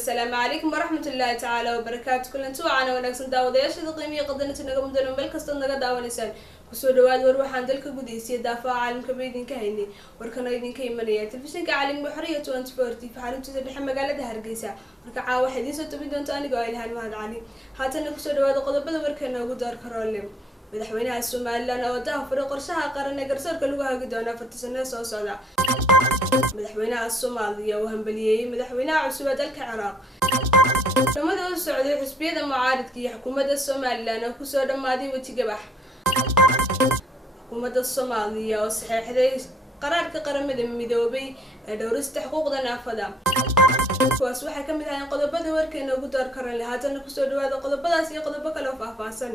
السلام عليكم ورحمة الله تعالى وبركاته. كل انتوا عنا ونكسن داودياش قيمية قدنا نجا مدن ملك كستن نجا داونيسان كسو دواد ور waxaan dalka gudihiisa daafaca caalamka baydin ka haynay warkana idin ka imanaya telefishinka caalamka xariya 24 faxarintiisa dhexe magaalada Hargeysa marka caawa waxay idin soo tabi doontaa aniga Ilhaan Mahad Cali haatan ku soo dhawaad qodobada warkana ugu daar karoole madaxweynaha Soomaaliland oo daafur qorshaha qaran ee garsoorka lagu hagi doono 40 sano soo socda madaxweynaha Soomaaliya oo hambaliyay madaxweynaha cusub ee dalka Ciraaq tamada oo socday xisbiyada mucaaradka iyo xukuumadda Soomaaliland oo ku soo dhamaaday wajiga bax xukuumadda Soomaaliya oo saxeexday qaraarka qaramada midoobay ee dhowrista xuquuqda naafada kuwaas waxa ka mid ah qodobada warkeena ugu door karan lahaatana ku soo dhawaada qodobadaas iyo qodobo kale oo faahfaahsan